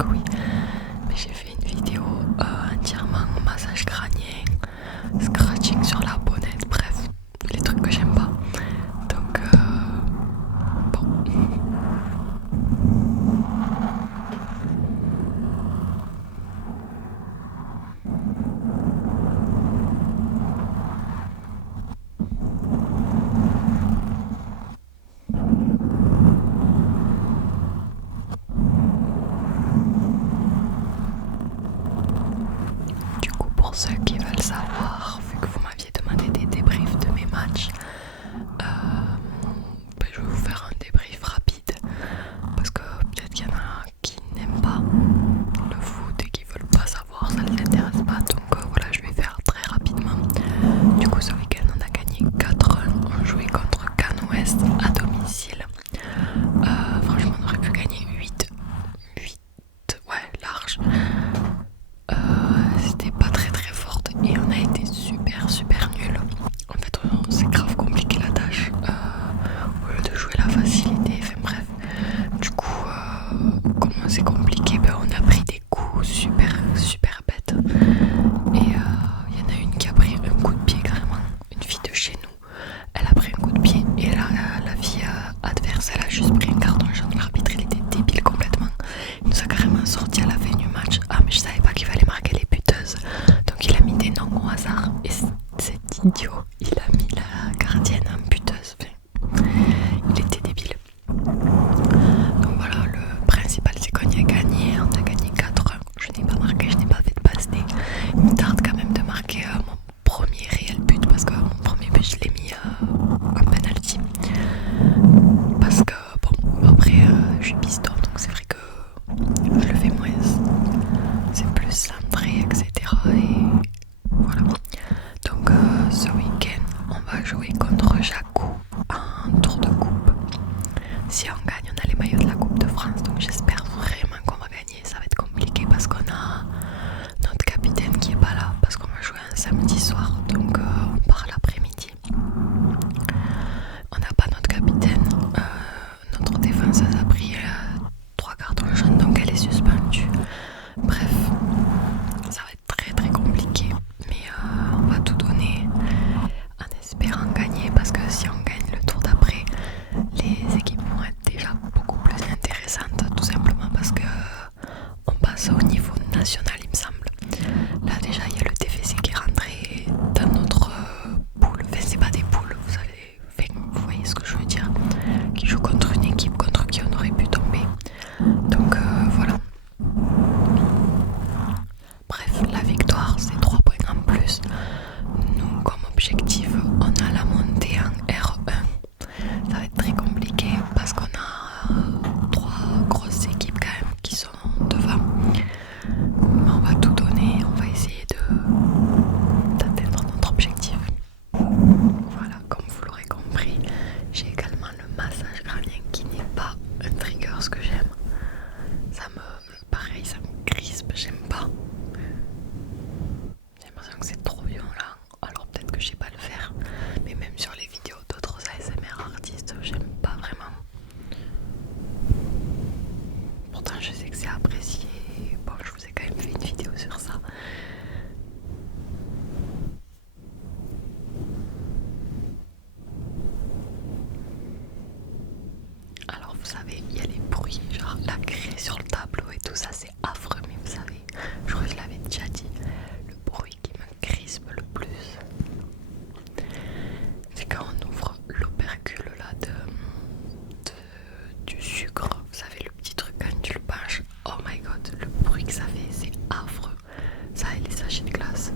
que oui. Mais j'ai fait une vidéo entièrement massage crânien, scratching sur la bonnette, bref, les trucs que j'aime pas. Donc bon. Du coup, pour ceux qui veulent savoir, vu que vous m'aviez demandé des débriefs de mes matchs, je vais vous faire un débrief rapide parce que peut-être qu'il y en a qui n'aiment pas le foot et qui veulent pas savoir, ça les intéresse pas. Donc voilà, je vais faire très rapidement. Du coup, ce week-end, on a gagné 4-1. On jouait contre Cannes Ouest à domicile. Franchement, on aurait pu gagner 8, ouais, large. C'était pas très très forte et on a été super nuls. En fait, c'est grave compliqué la tâche. Au lieu de jouer la facilité, enfin bref. Du coup, comment c'est compliqué, on a pris des coups super bêtes. Et il y en a une qui a pris un coup de pied carrément. Une fille de chez nous, elle a pris un coup de pied et la fille adverse, elle a juste pris un carton jaune. L'arbitre, il était débile complètement. Il nous a carrément sorti à la fin du match. Ah, mais je savais pas qu'il fallait marquer les buteuses. Donc il a mis des noms au hasard. Et cet idiot, il a mis la gardienne en buteuse. Enfin, il était débile. Donc voilà, le principal c'est qu'on y a gagné. On a gagné 4-1. Je n'ai pas marqué, je n'ai pas fait de passe D. Il me tarde quand même de marquer mon premier réel but parce que mon premier but je l'ai mis en penalty. Parce que bon, après je suis piston donc c'est vrai que je le fais moins. C'est plus centré, etc. Et voilà. Donc ce week-end, on va jouer contre Jacou en tour de coupe. Si on gagne, on a les maillots de la Coupe de France. Donc j'espère vraiment qu'on va gagner. Ça va être compliqué parce qu'on a notre capitaine qui est pas là. Parce qu'on va jouer un samedi soir. Donc on part l'après-midi. On n'a pas notre capitaine. Notre défenseuse a pris 3 cartons jaunes. Donc elle est suspendue. Bref, ça va être très compliqué. Mais on va tout donner en espérant gagner. Parce que si on gagne le tour d'après, les équipes vont être déjà beaucoup plus intéressantes. Tout simplement parce que on passe au niveau national, il me semble. Là déjà il y a le TFC qui est rentré dans notre poule. Enfin c'est pas des poules, vous voyez ce que je veux dire. Qui joue contre une équipe contre qui on aurait pu tomber. Donc voilà. Bref, la victoire c'est 3 points en plus. Nous comme objectif on a la montée en R1. Ça va être très compliqué parce qu'on a 3 grosses équipes quand même qui sont devant. Mais on va tout donner, on va essayer d'atteindre notre objectif. Voilà, comme vous l'aurez compris, j'ai également le massage crânien qui n'est pas un trigger, ce que j'aime. Pareil, ça me crispe, j'aime pas. J'ai l'impression que c'est trop violent, alors peut-être que je sais pas le faire. Mais même sur les vidéos d'autres ASMR artistes, j'aime pas vraiment. Pourtant je sais que c'est apprécié. Bon, je vous ai quand même fait une vidéo sur ça. Alors vous savez, il y a les bruits, genre la craie sur le tableau et tout ça, c'est affreux. Mais vous savez, je crois que je l'avais déjà dit, le bruit qui me crispe le plus, c'est quand on ouvre l'opercule là du sucre. Vous savez, le petit truc quand tu le penches. Oh my god, le bruit que ça fait, c'est affreux. Ça et les sachets de glace.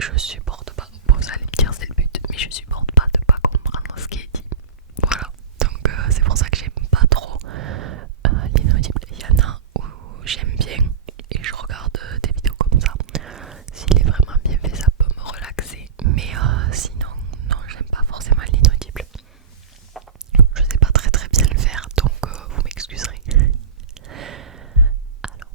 je supporte pas. Bon, vous allez me dire c'est le but, mais je supporte pas de pas comprendre ce qui est dit. Voilà, donc c'est pour ça que j'aime pas trop l'inaudible. Il y en a où j'aime bien et je regarde des vidéos comme ça. S'il est vraiment bien fait, ça peut me relaxer. Mais sinon, non, j'aime pas forcément l'inaudible. Je sais pas très très bien le faire, donc vous m'excuserez. Alors,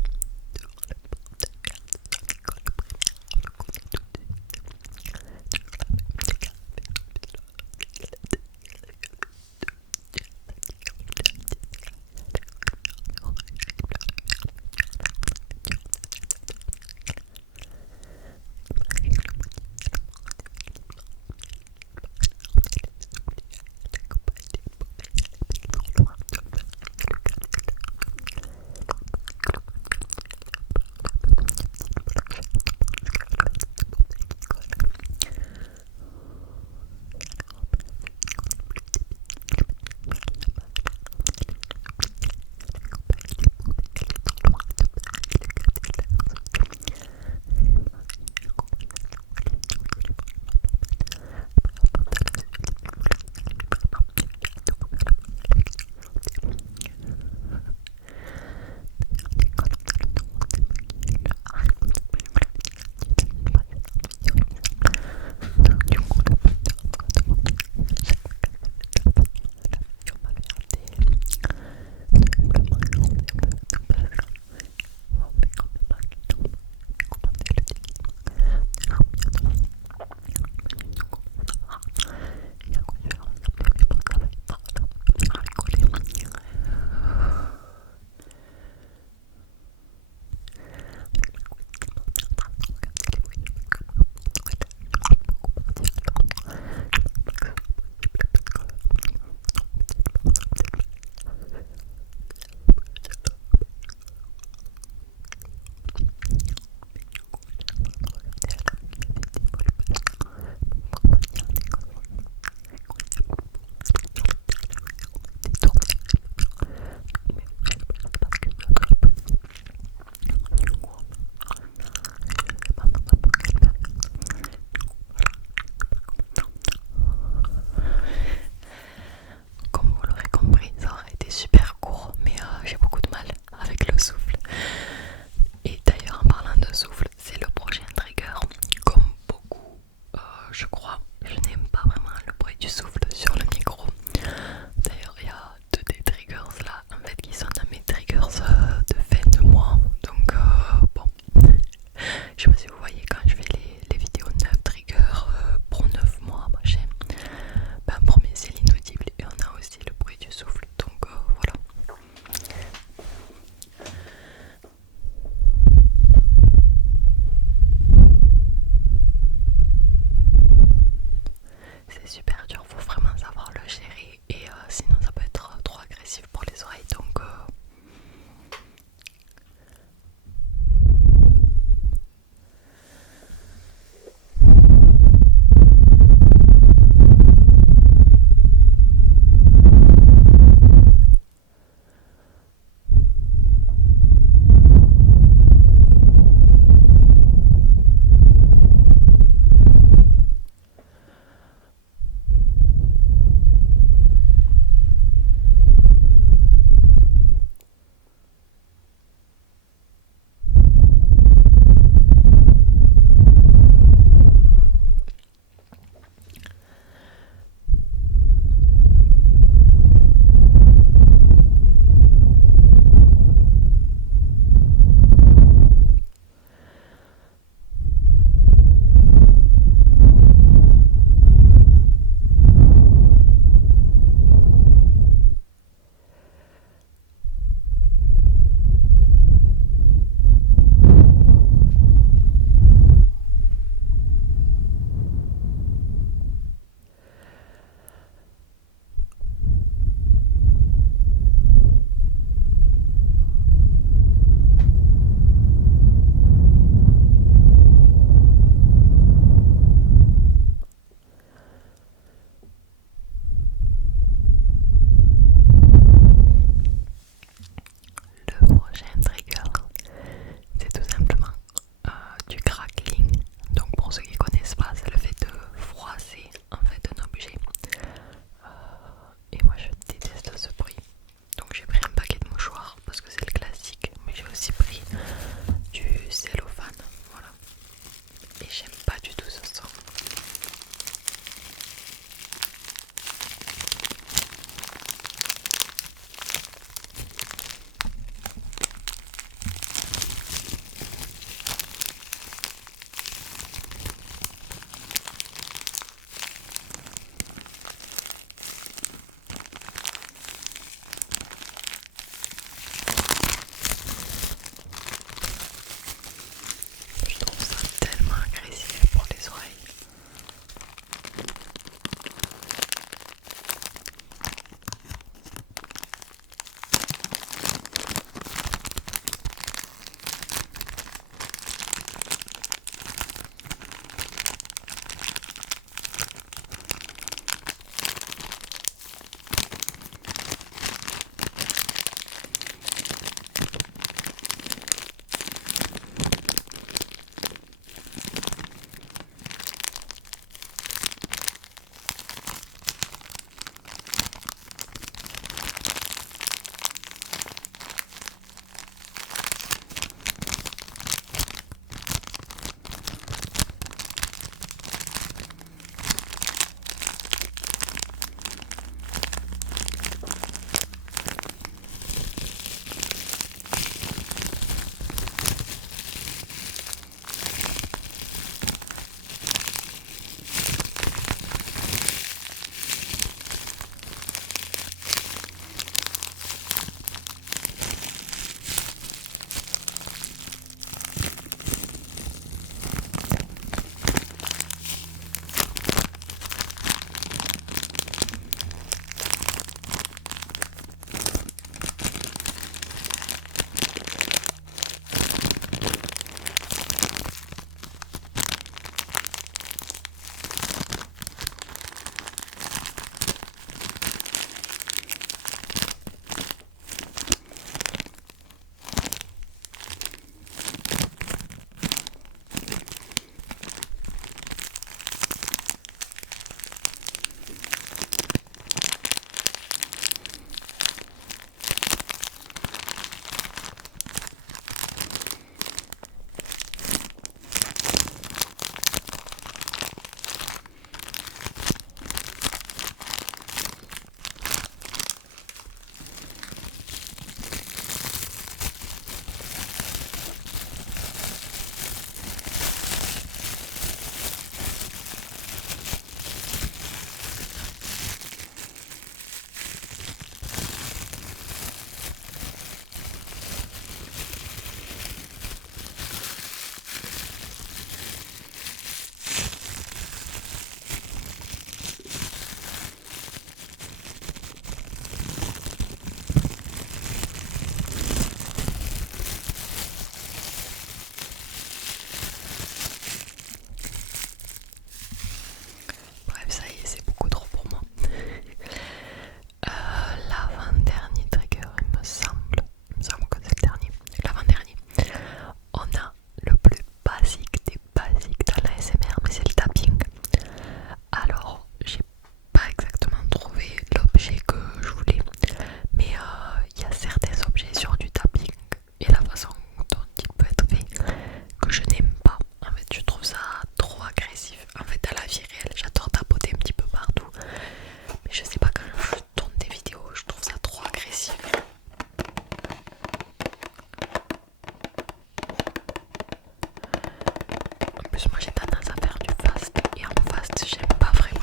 plus, moi j'ai tendance à faire du fast. Et en fast, j'aime pas vraiment.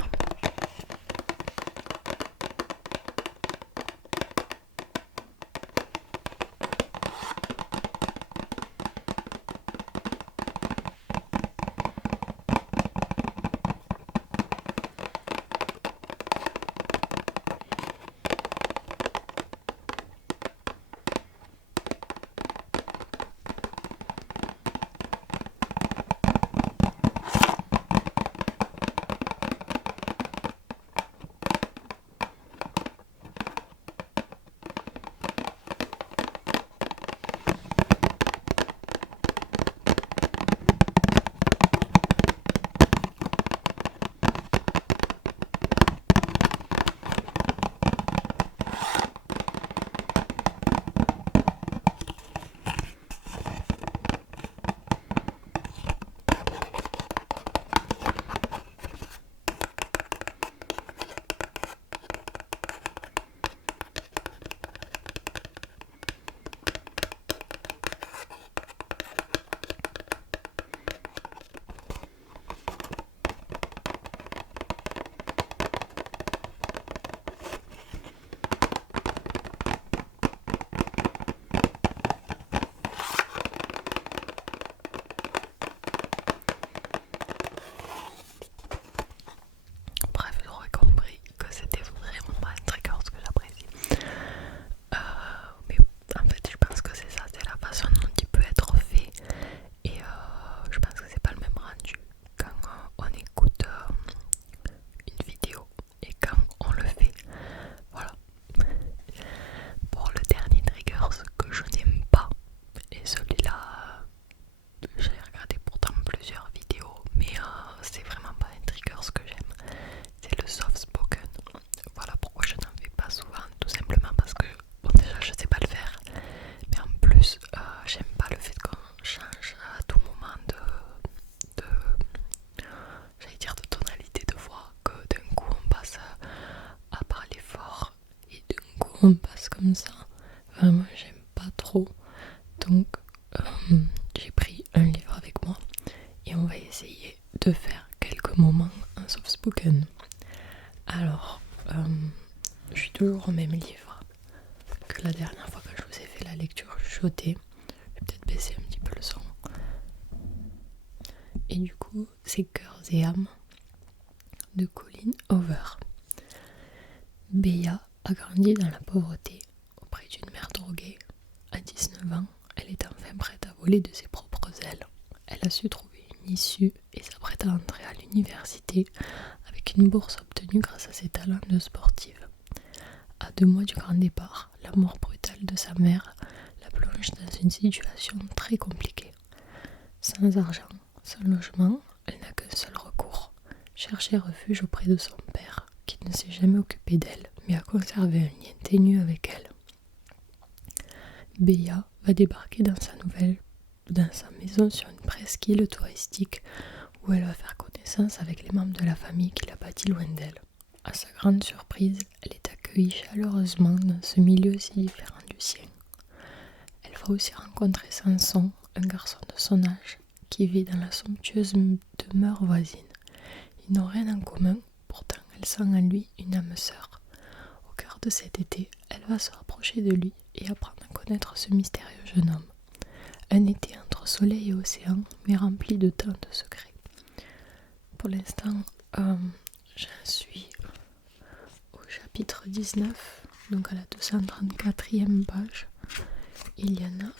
Bref, vous aurez compris que c'était vraiment pas un trigger ce que j'apprécie. Mais en fait, je pense que c'est ça, c'est la façon dont il peut être fait. Et je pense que c'est pas le même rendu quand on écoute une vidéo et quand on le fait. Voilà. Pour le dernier trigger, ce que je n'aime pas, et celui-là, j'ai regardé pourtant plusieurs vidéos, mais c'est vraiment pas un trigger ce que j'aime, c'est le soft spoken. Voilà pourquoi je n'en fais pas souvent, tout simplement parce que, bon, déjà je sais pas le faire, mais en plus j'aime pas le fait qu'on change à tout moment j'allais dire de tonalité de voix, que d'un coup on passe à parler fort et d'un coup on passe comme ça. Vraiment j'aime pas trop, donc j'ai pris un livre avec moi et on va essayer de faire quelques moments en soft spoken. Alors je suis toujours au même livre que la dernière fois que je vous ai fait la lecture chuchotée. Je vais peut-être baisser un petit peu le son. Et du coup, c'est Cœurs et âmes de Colleen Hoover. Béa a grandi dans la pauvreté auprès d'une mère droguée. À 19 ans, elle est enfin prête à voler de ses propres ailes. Elle a su trouver une issue et s'apprête à entrer à l'université avec une bourse obtenue grâce à ses talents de sportive. À 2 mois du grand départ, la mort brutale de sa mère la plonge dans une situation très compliquée. Sans argent, sans logement, elle n'a qu'un seul recours, chercher refuge auprès de son père, qui ne s'est jamais occupé d'elle, mais a conservé un lien ténu avec elle. Béa va débarquer dans sa maison sur une presqu'île touristique où elle va faire connaissance avec les membres de la famille qui l'a bâtie loin d'elle. À sa grande surprise, elle est accueillie chaleureusement dans ce milieu si différent du sien. Elle va aussi rencontrer Samson, un garçon de son âge, qui vit dans la somptueuse demeure voisine. Ils n'ont rien en commun, pourtant elle sent en lui une âme sœur. Au cœur de cet été, elle va se rapprocher de lui et apprendre à connaître ce mystérieux jeune homme. Un été entre soleil et océan, mais rempli de tant de secrets. Pour l'instant, j'en suis au chapitre 19, donc à la 234e page. Il y en a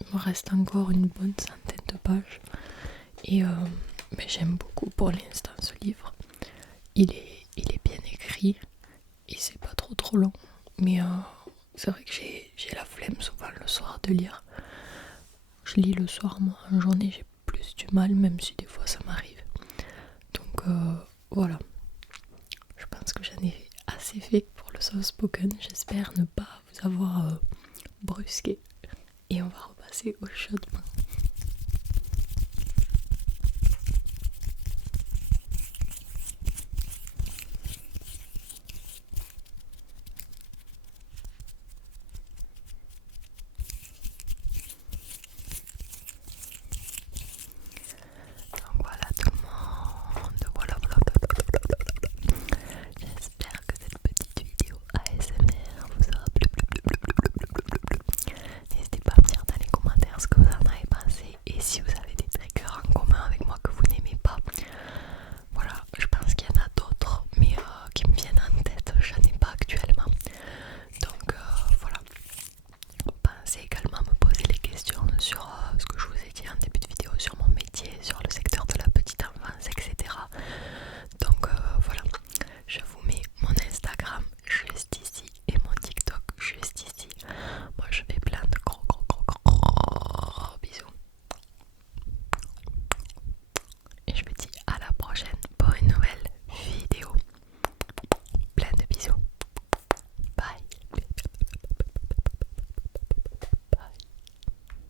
il me reste encore une bonne centaine de pages et mais j'aime beaucoup pour l'instant ce livre. Il est bien écrit et c'est pas trop long, mais c'est vrai que j'ai la flemme souvent le soir de lire. Je lis le soir, moi en journée j'ai plus du mal, même si des fois ça m'arrive. Donc voilà, je pense que j'en ai assez fait pour le soft spoken. J'espère ne pas vous avoir brusqué et on va repasser au chaudement.